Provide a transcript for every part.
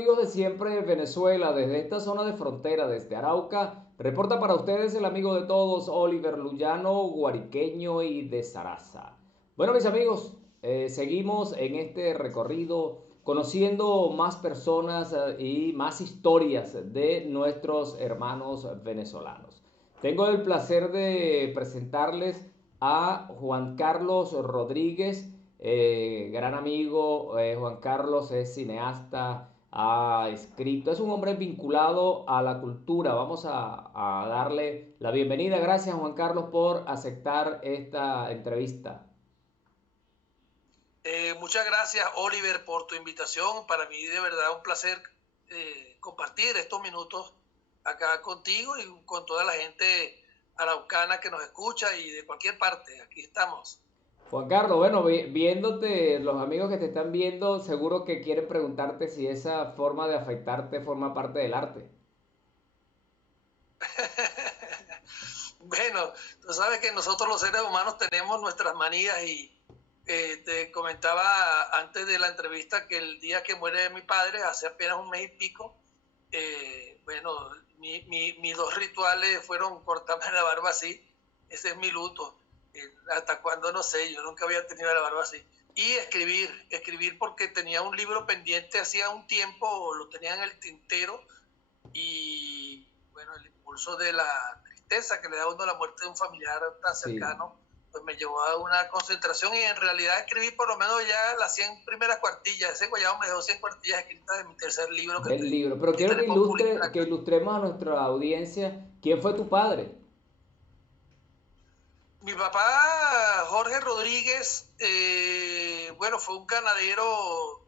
amigos de siempre Venezuela? Desde esta zona de frontera, desde Arauca, reporta para ustedes el amigo de todos, Oliver Luyano, guariqueño y de Saraza. Bueno, mis amigos, seguimos en este recorrido conociendo más personas y más historias de nuestros hermanos venezolanos. Tengo el placer de presentarles a Juan Carlos Rodríguez, gran amigo. Juan Carlos es cineasta, ha escrito, es un hombre vinculado a la cultura. Vamos a darle la bienvenida. Gracias, Juan Carlos, por aceptar esta entrevista. Muchas gracias, Oliver, por tu invitación. Para mí, de verdad, un placer compartir estos minutos acá contigo y con toda la gente araucana que nos escucha y de cualquier parte. Aquí estamos. Juan Carlos, bueno, viéndote, los amigos que te están viendo, seguro que quieren preguntarte si esa forma de afectarte forma parte del arte. Bueno, tú sabes que nosotros los seres humanos tenemos nuestras manías y te comentaba antes de la entrevista que el día que muere mi padre, hace apenas un mes y pico, bueno, mis dos rituales fueron cortarme la barba así, ese es mi luto. Hasta cuándo no sé, yo nunca había tenido la barba así. Y escribir porque tenía un libro pendiente hacía un tiempo, lo tenía en el tintero y bueno, el impulso de la tristeza que le da a uno la muerte de un familiar tan Sí, cercano, pues me llevó a una concentración y en realidad escribí por lo menos ya las 100 primeras cuartillas. Ese guayabo me dejó 100 cuartillas escritas de mi tercer libro del libro. Pero que quiero tenemos publicado que acá. ilustremos a nuestra audiencia quién fue tu padre. Mi papá, Jorge Rodríguez, bueno, fue un ganadero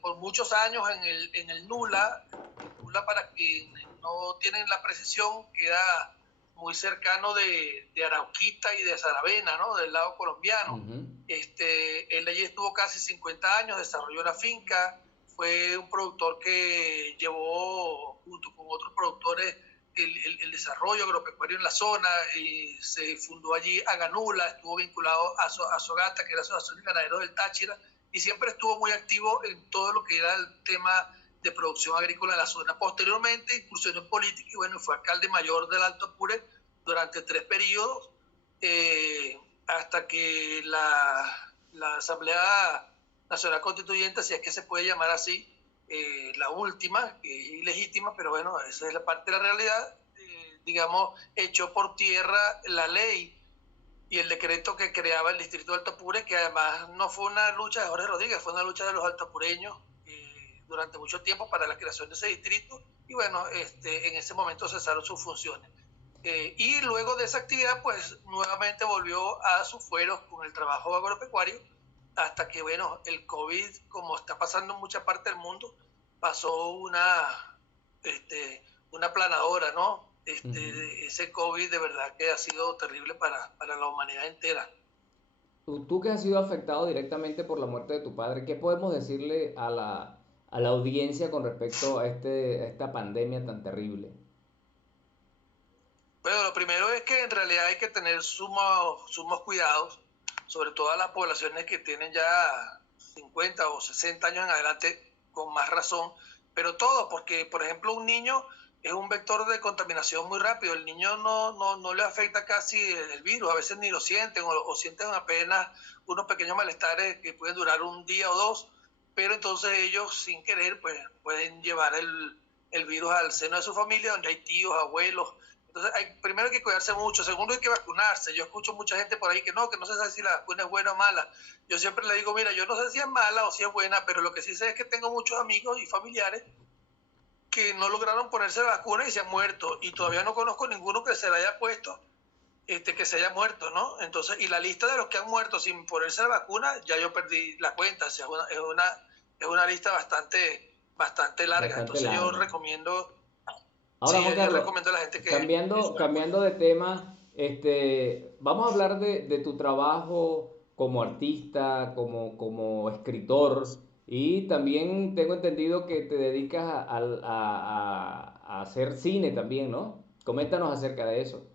por muchos años en el Nula. El Nula, para quienes no tienen la precisión, queda muy cercano de Arauquita y de Saravena, ¿no? Del lado colombiano. Ujú. Él allí estuvo casi 50 años, desarrolló la finca, fue un productor que llevó junto con otros productores el desarrollo agropecuario en la zona, se fundó allí Aganula, estuvo vinculado a Sogata, que era la Asociación de Ganaderos del Táchira, y siempre estuvo muy activo en todo lo que era el tema de producción agrícola en la zona. Posteriormente incursionó en política y bueno, fue alcalde mayor del Alto Apure durante 3 periodos, hasta que la Asamblea Nacional Constituyente, si es que se puede llamar así, la última, que es ilegítima, pero bueno, esa es la parte de la realidad, digamos, echó por tierra la ley y el decreto que creaba el distrito de Alto Apure, que además no fue una lucha de Jorge Rodríguez, fue una lucha de los altoapureños durante mucho tiempo para la creación de ese distrito, y bueno, en ese momento cesaron sus funciones. Y luego de esa actividad, pues nuevamente volvió a sus fueros con el trabajo agropecuario, hasta que, bueno, el COVID, como está pasando en mucha parte del mundo, pasó una planadora, ¿no? Ujú. Ese COVID de verdad que ha sido terrible para la humanidad entera. Tú que has sido afectado directamente por la muerte de tu padre, ¿qué podemos decirle a la audiencia con respecto a, a esta pandemia tan terrible? Bueno, lo primero es que en realidad hay que tener sumos cuidados, sobre todo a las poblaciones que tienen ya 50 o 60 años en adelante, con más razón, pero todo, porque por ejemplo un niño es un vector de contaminación muy rápido, el niño no le afecta casi el virus, a veces ni lo sienten o sienten apenas unos pequeños malestares que pueden durar un día o dos, pero entonces ellos sin querer pues pueden llevar el virus al seno de su familia, donde hay tíos, abuelos. Entonces, primero hay que cuidarse mucho, segundo hay que vacunarse. Yo escucho mucha gente por ahí que no se sabe si la vacuna es buena o mala. Yo siempre le digo, mira, yo no sé si es mala o si es buena, pero lo que sí sé es que tengo muchos amigos y familiares que no lograron ponerse la vacuna y se han muerto. Y todavía no conozco ninguno que se la haya puesto, que se haya muerto, ¿no? Entonces, y la lista de los que han muerto sin ponerse la vacuna, ya yo perdí la cuenta. O sea, es una lista bastante larga. Bastante Entonces yo larga. recomiendo, Ahora, sí, Juan yo Carlos, recomiendo a la gente que se vacune. cambiando de tema, vamos a hablar de tu trabajo como artista, como escritor, y también tengo entendido que te dedicas a hacer cine también, ¿no? Coméntanos acerca de eso.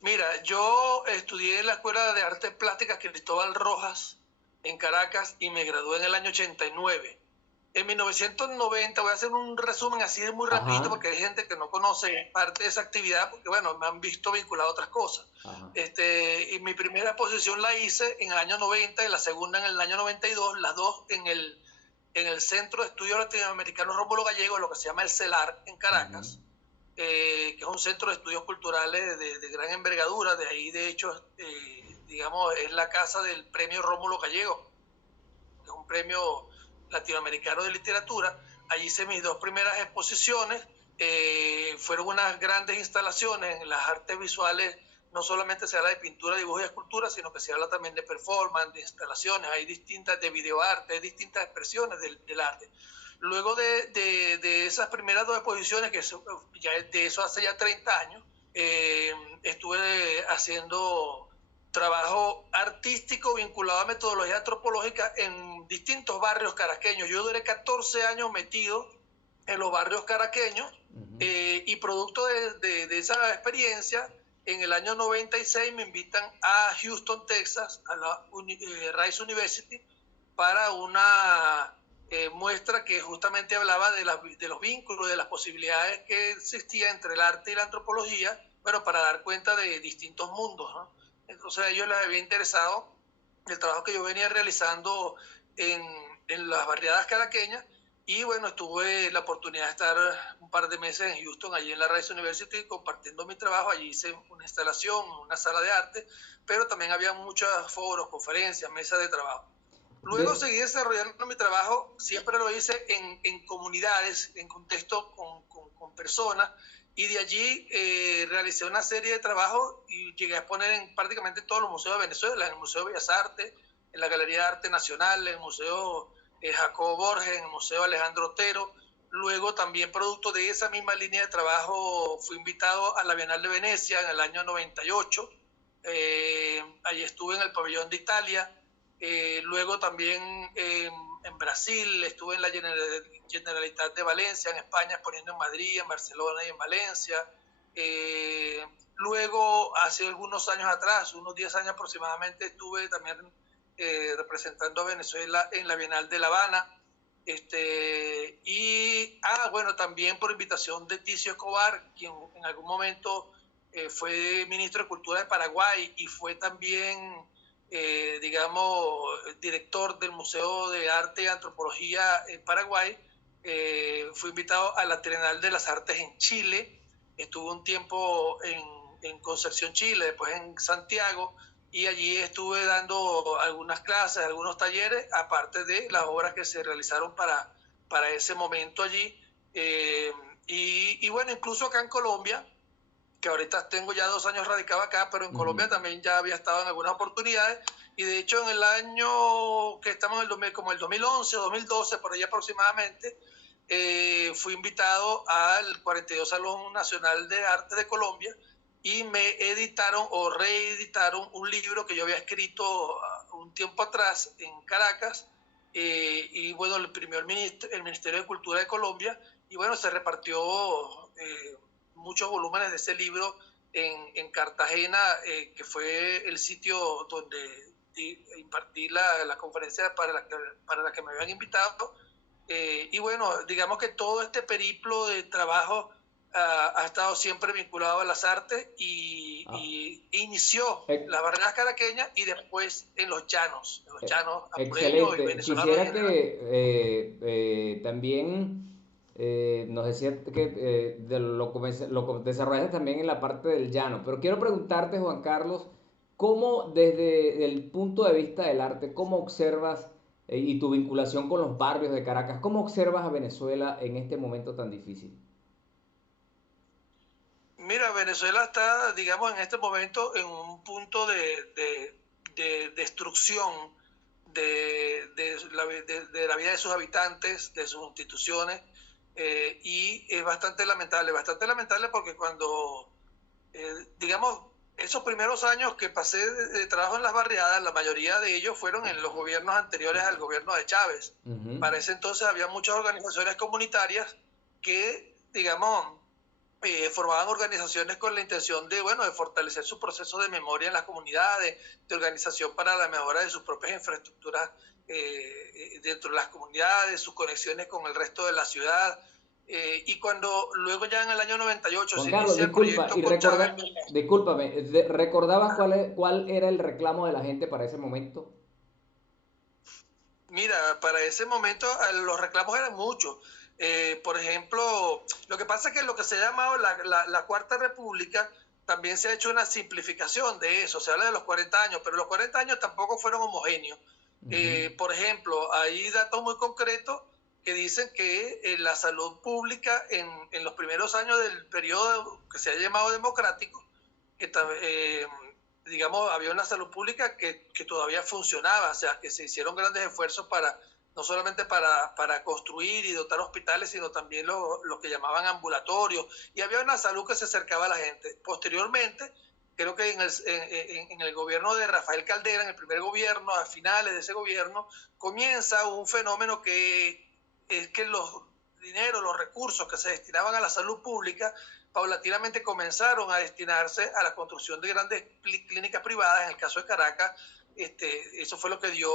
Mira, yo estudié en la Escuela de Artes Plásticas Cristóbal Rojas en Caracas y me gradué en el año 89. En 1990, voy a hacer un resumen así de muy rapidito Ajá, porque hay gente que no conoce parte de esa actividad porque, bueno, me han visto vinculado a otras cosas. ajá. Y mi primera exposición la hice en el año 90 y la segunda en el año 92, las dos en el Centro de Estudios Latinoamericanos Rómulo Gallego, lo que se llama el CELAR en Ujú. Caracas, que es un centro de estudios culturales de gran envergadura. De ahí, de hecho, digamos, es la casa del premio Rómulo Gallego, que es un premio latinoamericano de literatura. Allí hice mis dos primeras exposiciones. Fueron unas grandes instalaciones en las artes visuales. No solamente se habla de pintura, dibujo y escultura, sino que se habla también de performance, de instalaciones, hay distintas, de videoarte, hay distintas expresiones del arte. Luego de esas primeras dos exposiciones, que ya de eso hace ya 30 años, estuve haciendo trabajo artístico vinculado a metodología antropológica en distintos barrios caraqueños. Yo duré 14 años metido en los barrios caraqueños, Ujú. y producto de esa experiencia, en el año 96 me invitan a Houston, Texas, a la Rice University, para una muestra que justamente hablaba de los vínculos, de las posibilidades que existían entre el arte y la antropología, bueno, para dar cuenta de distintos mundos, ¿no? Entonces a ellos les había interesado el trabajo que yo venía realizando en, en las barriadas caraqueñas, y bueno, tuve la oportunidad de estar un par de meses en Houston, allí en la Rice University, compartiendo mi trabajo. Allí hice una instalación, una sala de arte, pero también había muchos foros, conferencias, mesas de trabajo. Luego De, seguí desarrollando mi trabajo, siempre lo hice en comunidades, en contexto con personas, y de allí realicé una serie de trabajos y llegué a exponer en prácticamente todos los museos de Venezuela, en el Museo de Bellas Artes, en la Galería de Arte Nacional, en el Museo Jacobo Borges, en el Museo Alejandro Otero. Luego también producto de esa misma línea de trabajo fui invitado a la Bienal de Venecia en el año 98. Allí estuve en el Pabellón de Italia. Luego también en Brasil, estuve en la Generalitat de Valencia, en España, exponiendo en Madrid, en Barcelona y en Valencia. Luego, hace algunos años atrás, unos 10 años aproximadamente, estuve también representando a Venezuela en la Bienal de La Habana. Bueno, también por invitación de Ticio Escobar, quien en algún momento fue ministro de Cultura de Paraguay y fue también, digamos, director del Museo de Arte y Antropología en Paraguay. Fui invitado a la Trienal de las Artes en Chile. Estuve un tiempo en Concepción, Chile, después en Santiago, y allí estuve dando algunas clases, algunos talleres, aparte de las obras que se realizaron para ese momento allí. Bueno, incluso acá en Colombia, que ahorita tengo ya 2 años radicado acá, pero en ujú. Colombia también ya había estado en algunas oportunidades, y de hecho en el año que estamos en el 2000, como el 2011 o 2012, por ahí aproximadamente, fui invitado al 42 Salón Nacional de Arte de Colombia, y me editaron o reeditaron un libro que yo había escrito un tiempo atrás en Caracas, y bueno, lo imprimió el Ministerio de Cultura de Colombia, y bueno, se repartió muchos volúmenes de ese libro en Cartagena, que fue el sitio donde impartí la conferencia para la que me habían invitado. Y bueno, digamos que todo este periplo de trabajo ha estado siempre vinculado a las artes, Ah, inició ex- las barreras caraqueñas y después en los eh, llanos apureños y excelente. venezolanos en Quisiera general. que también nos decía que desarrollaste también en la parte del llano, pero quiero preguntarte, Juan Carlos, ¿cómo desde el punto de vista del arte, cómo observas y tu vinculación con los barrios de Caracas, cómo observas a Venezuela en este momento tan difícil? Mira, Venezuela está, digamos, en este momento en un punto de destrucción de la vida de sus habitantes, de sus instituciones, y es bastante lamentable porque cuando, digamos, esos primeros años que pasé de trabajo en las barriadas, la mayoría de ellos fueron en los gobiernos anteriores al gobierno de Chávez. Ujú. Para ese entonces había muchas organizaciones comunitarias que, digamos, formaban organizaciones con la intención de, bueno, de fortalecer su proceso de memoria en las comunidades, de organización para la mejora de sus propias infraestructuras dentro de las comunidades, sus conexiones con el resto de la ciudad. Y cuando luego ya en el año 98 Juan se Carlos, inicia el disculpa, proyecto con Chávez. discúlpame, ¿recordabas cuál era el reclamo de la gente para ese momento? Mira, para ese momento los reclamos eran muchos. Por ejemplo, lo que pasa es que lo que se ha llamado la Cuarta República también se ha hecho una simplificación de eso. Se habla de los 40 años, pero los 40 años tampoco fueron homogéneos. Por ejemplo, hay datos muy concretos que dicen que la salud pública en los primeros años del periodo que se ha llamado democrático, que, digamos, había una salud pública que todavía funcionaba, o sea, que se hicieron grandes esfuerzos para, no solamente para construir y dotar hospitales, sino también lo que llamaban ambulatorios, y había una salud que se acercaba a la gente. Posteriormente, creo que en el gobierno de Rafael Caldera, en el primer gobierno, a finales de ese gobierno, comienza un fenómeno que es que los dineros, los recursos que se destinaban a la salud pública paulatinamente comenzaron a destinarse a la construcción de grandes clínicas privadas. En el caso de Caracas, eso fue lo que dio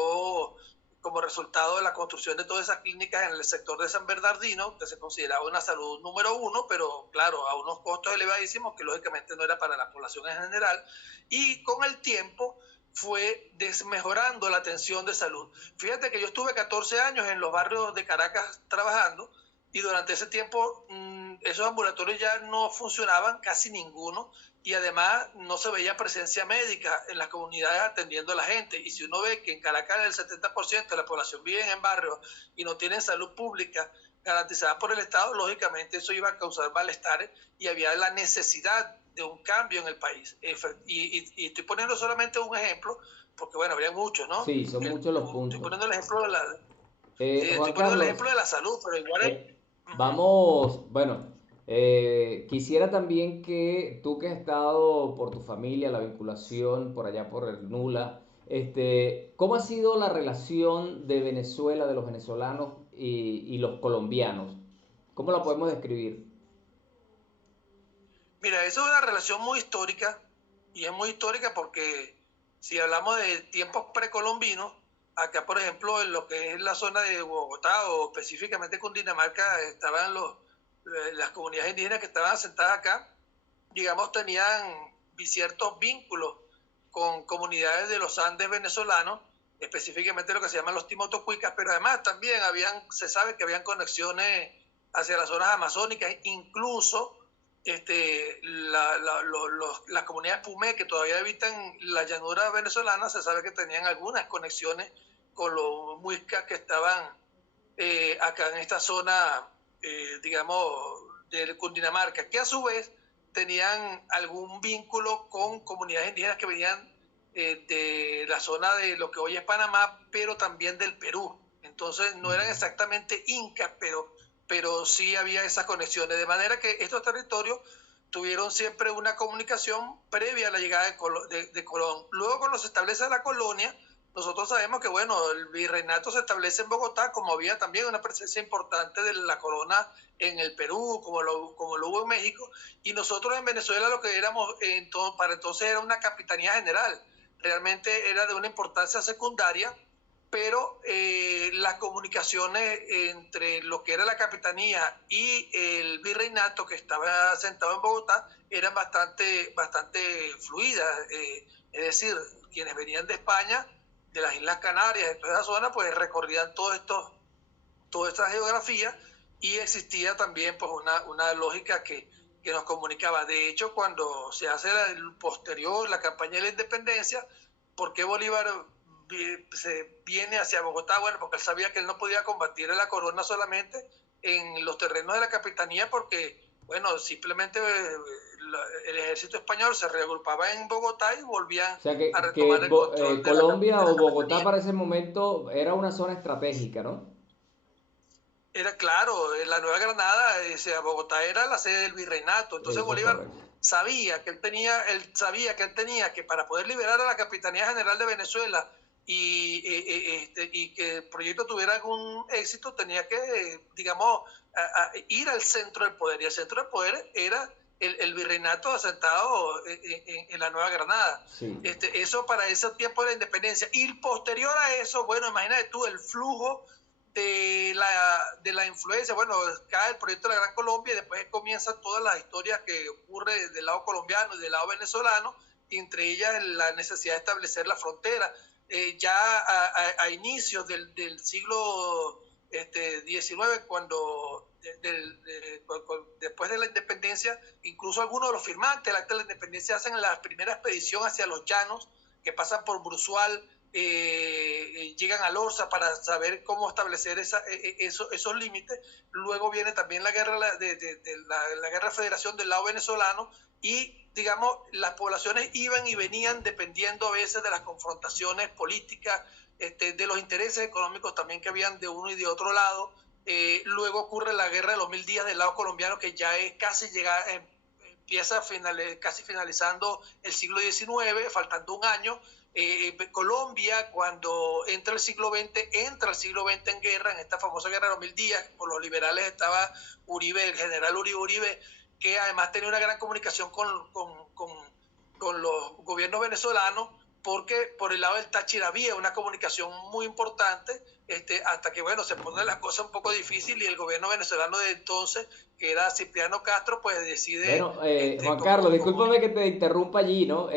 como resultado de la construcción de todas esas clínicas en el sector de San Bernardino, que se consideraba una salud número uno, pero claro, a unos costos elevadísimos que lógicamente no era para la población en general. Y con el tiempo fue desmejorando la atención de salud. Fíjate que yo estuve 14 años en los barrios de Caracas trabajando, y durante ese tiempo esos ambulatorios ya no funcionaban, casi ninguno, y además no se veía presencia médica en las comunidades atendiendo a la gente. Y si uno ve que en Caracas el 70% de la población vive en barrios y no tienen salud pública garantizada por el Estado, lógicamente eso iba a causar malestares y había la necesidad de un cambio en el país. Y estoy poniendo solamente un ejemplo, porque bueno, habría muchos, ¿no? Sí, son muchos los Estoy puntos. poniendo el ejemplo de la, Juan estoy poniendo el Carlos, ejemplo de la salud, pero igual hay... vamos, bueno, quisiera también que tú que has estado por tu familia, la vinculación por allá por el Nula, ¿cómo ha sido la relación de Venezuela, de los venezolanos y los colombianos? ¿Cómo la podemos describir? Mira, eso es una relación muy histórica, y es muy histórica porque si hablamos de tiempos precolombinos, acá por ejemplo en lo que es la zona de Bogotá o específicamente Cundinamarca, estaban las comunidades indígenas que estaban asentadas acá, digamos, tenían ciertos vínculos con comunidades de los Andes venezolanos, específicamente lo que se llaman los timotocuicas, pero además también se sabe que habían conexiones hacia las zonas amazónicas, incluso las comunidades Pumé que todavía habitan la llanura venezolana, se sabe que tenían algunas conexiones con los muiscas que estaban acá en esta zona, digamos, de Cundinamarca, que a su vez tenían algún vínculo con comunidades indígenas que venían de la zona de lo que hoy es Panamá, pero también del Perú. Entonces no eran exactamente incas, pero sí había esas conexiones, de manera que estos territorios tuvieron siempre una comunicación previa a la llegada de Colón. Luego, cuando se establece la colonia, nosotros sabemos que, bueno, el virreinato se establece en Bogotá, como había también una presencia importante de la corona en el Perú, como lo hubo en México, y nosotros en Venezuela lo que éramos para entonces era una capitanía general. Realmente era de una importancia secundaria, pero las comunicaciones entre lo que era la capitanía y el virreinato que estaba sentado en Bogotá eran bastante fluidas. Es decir, quienes venían de España, de las Islas Canarias, de toda esa zona, pues recorrían toda esta geografía, y existía también pues una lógica que nos comunicaba. De hecho, cuando se hace la campaña de la independencia, ¿por qué Bolívar se viene hacia Bogotá? Bueno, porque él sabía que él no podía combatir a la corona solamente en los terrenos de la capitanía, porque, bueno, simplemente el ejército español se reagrupaba en Bogotá y volvían O sea a retomar el control Colombia de la o Bogotá capitanía. para ese momento era una zona estratégica, ¿no? Era claro, la Nueva Granada, Bogotá era la sede del virreinato. Entonces Eso es Bolívar correcto. sabía que él tenía que, para poder liberar a la Capitanía General de Venezuela y que el proyecto tuviera algún éxito, tenía que, digamos, ir al centro del poder. Y el centro del poder era el virreinato asentado en la Nueva Granada. Sí. Eso para ese tiempo de la independencia. Y posterior a eso, bueno, imagínate tú el flujo de la influencia. Bueno, cae el proyecto de la Gran Colombia y después comienzan todas las historias que ocurre del lado colombiano y del lado venezolano, y entre ellas la necesidad de establecer la frontera. Ya a inicios del siglo XIX, cuando después de la independencia, incluso algunos de los firmantes del acta de la independencia hacen la primera expedición hacia los llanos, que pasan por Bruzual, llegan a Lorza para saber cómo establecer esos límites. Luego viene también la guerra la guerra de federación del lado venezolano, y digamos las poblaciones iban y venían dependiendo a veces de las confrontaciones políticas, de los intereses económicos también que habían de uno y de otro lado. Luego ocurre la guerra de los 1000 días del lado colombiano, que ya es casi empieza casi finalizando el siglo XIX, faltando un año. Colombia, cuando entra el siglo XX en guerra, en esta famosa guerra de los 1000 días. Por los liberales estaba Uribe, el general Uribe, que además tenía una gran comunicación con los gobiernos venezolanos, porque por el lado del Táchira había una comunicación muy importante, hasta que, bueno, se ponen las cosas un poco difíciles y el gobierno venezolano de entonces, que era Cipriano Castro, pues decide... Bueno, Juan Carlos, discúlpame que te interrumpa allí, ¿no?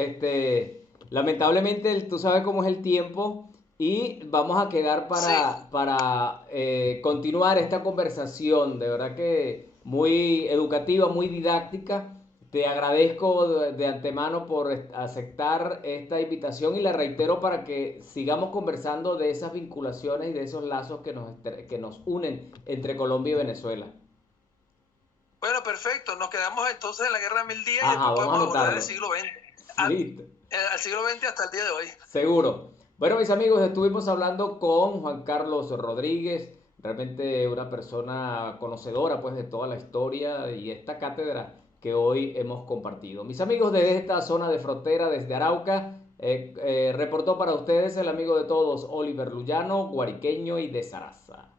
Lamentablemente tú sabes cómo es el tiempo y vamos a quedar para continuar esta conversación, de verdad que muy educativa, muy didáctica. Te agradezco de antemano por aceptar esta invitación y la reitero para que sigamos conversando de esas vinculaciones y de esos lazos que nos unen entre Colombia y Venezuela. Bueno, perfecto. Nos quedamos entonces en la guerra de 1000 días. Ajá, y después podemos abordar el siglo XX. Listo. Al siglo XX hasta el día de hoy. Seguro. Bueno, mis amigos, estuvimos hablando con Juan Carlos Rodríguez, realmente una persona conocedora pues de toda la historia y esta cátedra que hoy hemos compartido. Mis amigos, desde esta zona de frontera, desde Arauca, reportó para ustedes el amigo de todos, Oliver Luyano, guariqueño y de Zaraza.